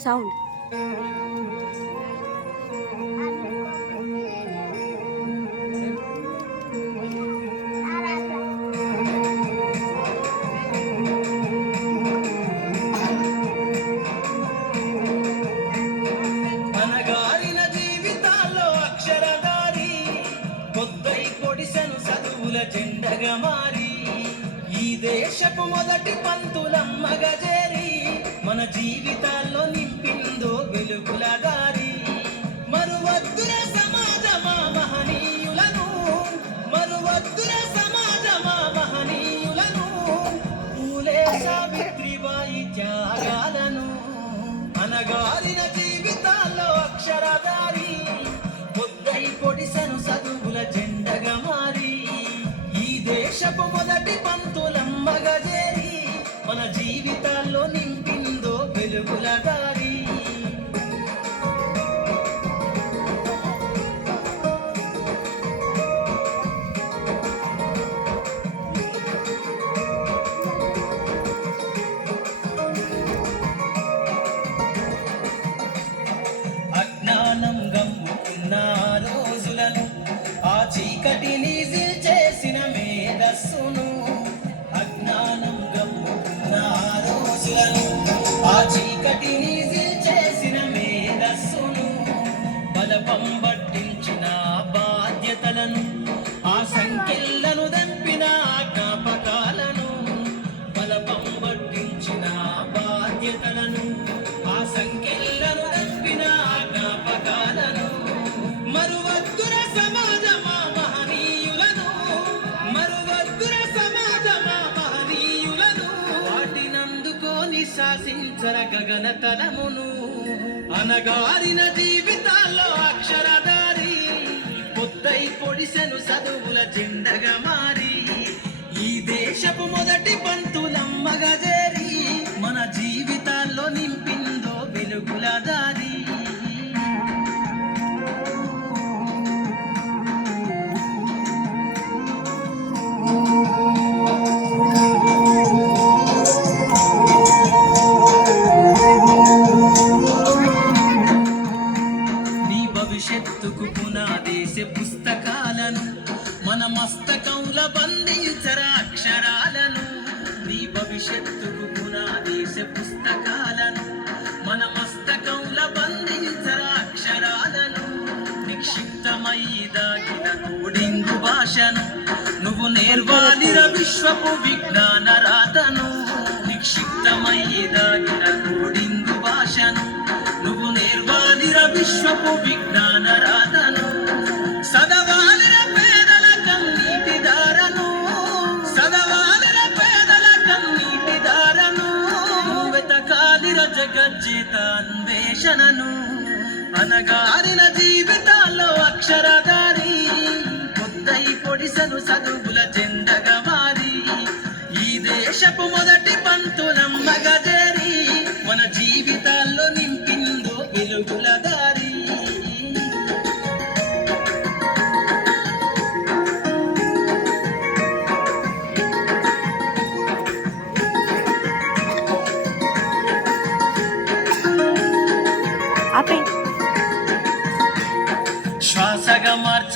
sound అనగారిన జీవితాల్లో అక్షరదారి పొద్దై పొడిసెను చదువుల జెండగా మారి ఈ దేశపు మొదటి పంతులమ్మగా చేరి మన జీవితాల్లో నింపిందో వెలుగుల దారి మరువద్దుర సమాజమా మహనీయులను మరువద్దుర సమాజమా మహనీయులను పూలే సావిత్రిబాయి త్యాగాలను అనగారిన జీవితాల్లో అక్షరదారి పొద్దై పొడిసెను చదువుల జెండగా మారి ఈ దేశపు మొదటి పంతులమ్మగా చేరి మన జీవితాల్లో నింపిందో వెలుగుల దారి అజ్ఞానం గమ్ముకున్న రోజులను ఆ చీకటిని చేసిన మేధస్సును అజ్ఞానం గమ్ముకున్న రోజులను ఆ చీకటిని చేసిన మేధస్సును బలపం పట్టించిన బాధ్యతలను ఆ సంఖ్యలను దంపిన జ్ఞాపకాలను బలపం పట్టించిన బాధ్యతలను ఆ సంఖ్యలను దంపిన జ్ఞాపకాలను మరువద్దుర సమాజమా మహనీయులను మరువద్దుర సమాజమా మహనీయులను వాటినందుకోని శాసించర గగన తలమును అనగారిన జీవితాల్లో అక్షరదారి పొద్దై పొడిసెను చదువుల జెండగా మారి ఈ దేశపు మొదటి పంతులమ్మగా చేరి మన జీవితాల్లో నింపిందో వెలుగుల దారి నీ భవిష్యత్తుకు పునాదేశే పుస్తకాలను మన మస్తకంలో బంధించర అక్షరాలను నీ భవిష్యత్తుకు పునాదేశే పుస్తకాలను మన మస్తకంలో బంధించర అక్షరాలను నిక్షిప్తమై దాగిన కోడింగు భాషను నువ్వు నేర్వాలిర విశ్వపు విజ్ఞాన రాతను నిక్షిప్తమై దాగిన కోడింగు భాషను నువ్వు నేర్వాలిర విశ్వపు విజ్ఞాన రాతను సదవాలిర పేదల కన్నీటి దారను సదవాలిర పేదల కన్నీటి దారను వెతకాలిర జగజ్జీత అన్వేషణను అనగారిన జీవితాల్లో అక్షరదారి పొద్దై పొడిసెను చదువుల జెండగా మారి ఈ దేశపు మొదటి పంతులమ్మగా చేరి మన జీవితాల్లో నింపిందో వెలుగుల దారి ఆపే శ్వాసగా మార్చ